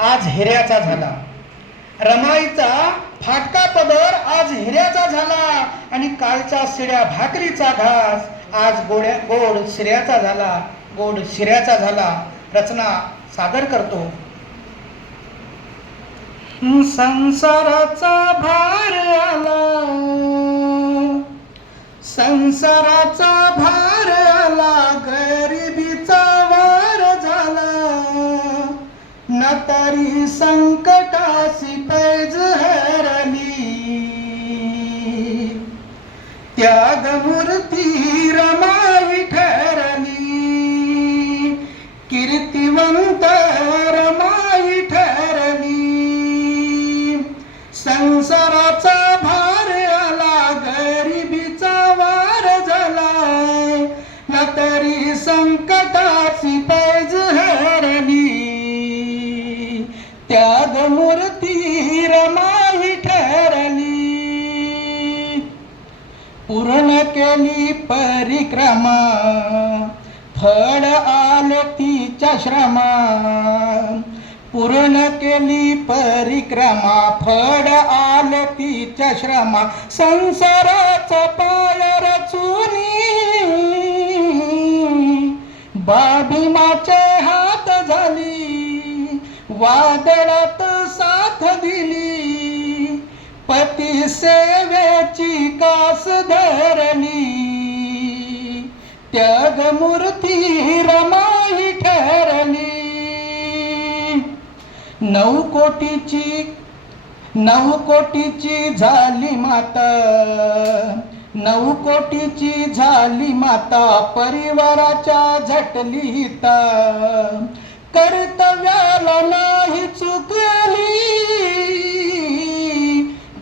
आज हिऱ्याचा झाला. रमाईचा फाटका पदर आज हिऱ्याचा झाला आणि कालचा शिड्या भाकरीचा घास आज गोड शिऱ्याचा झाला, गोड शिऱ्याचा झाला. रचना सादर करतो. संसाराचा भार आला, संसाराचा भार आला, गरिबीचा वार झाला, न तरी संकटासी पैज हरली. त्यागमूर्ती रमाई ठरली, कीर्तिवंत रमाई ठरली. संसाराचा भार आला, गरिबीचा वार झाला, न तरी संकटाची पैज हरली. त्यागमूर्ती रमाई ठरली. पूर्ण केली परिक्रमा, फळ आले तिच्या श्रमा. पूर्ण केली परिक्रमा, फळ आले तिच्या श्रमा. संसाराचा पाय रचुनी, बाभीमाचे हात झाली, वादळात साथ दिली. पती सेवेची कास धरली, त्यागमूर्ती रमाई ठरली. 9 कोटीची झाली माता, 9 कोटीची झाली माता, परिवाराच्या झटली हिता. कर्तव्याला नाही चुकली,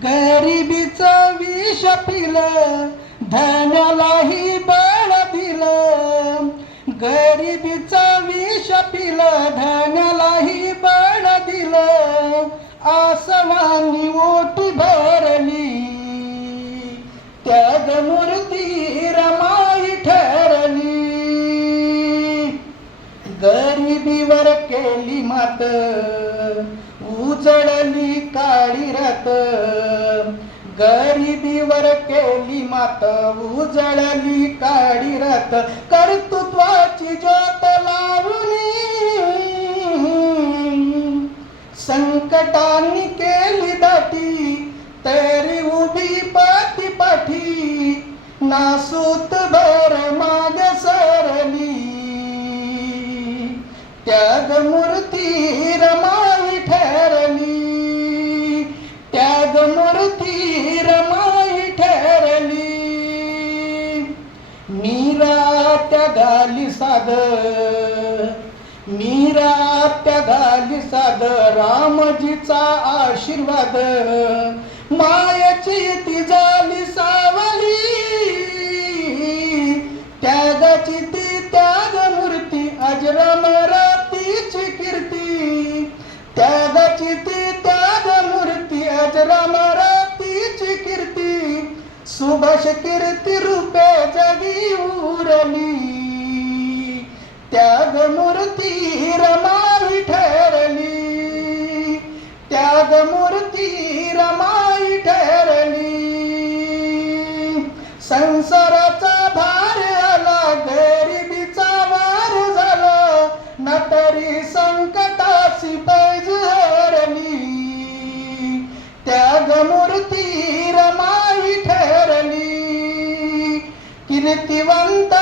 गरिबीचं विष पिलं, धनालाही बळ दिलं. गरिबीचं विष पिलं, धनालाही बळ दिलं. आसमानी ओटी भरली, त्यागमूर्ती रमाई ठरली. गरिबीवर केली मात, उजळली काळी रात. गरिबीवर केली मात, उजळली काळी रात. कर्तृत्वाची ज्योत लावली, संकटांनी केली दाटी, तरी उभी पाठी. नासूत भर माग सरली, त्यागमूर्ती रमाई ठरली. त्यागमूर्ती रमाई ठरली. मीरा त्यागाली साद, मीरा त्यागाली साद, रामजीचा आशीर्वाद. मायेची ती झाली सावली, त्यागाची ती त्यागमूर्ती, अजरामर तिची कीर्ती. त्यागाची ती त्यागमूर्ती, अजरामर तिची कीर्ती. सुभाष कीर्ती रूपे जगी उरली, त्यागमूर्ती रमाई ठरली. त्यागमूर्ती रमाई ठरली. संसाराचा भार आला, गरिबीचा वार झाला, न तरी संकटाची पैज हरली. त्यागमूर्ती रमाई ठरली, कीर्तिवंत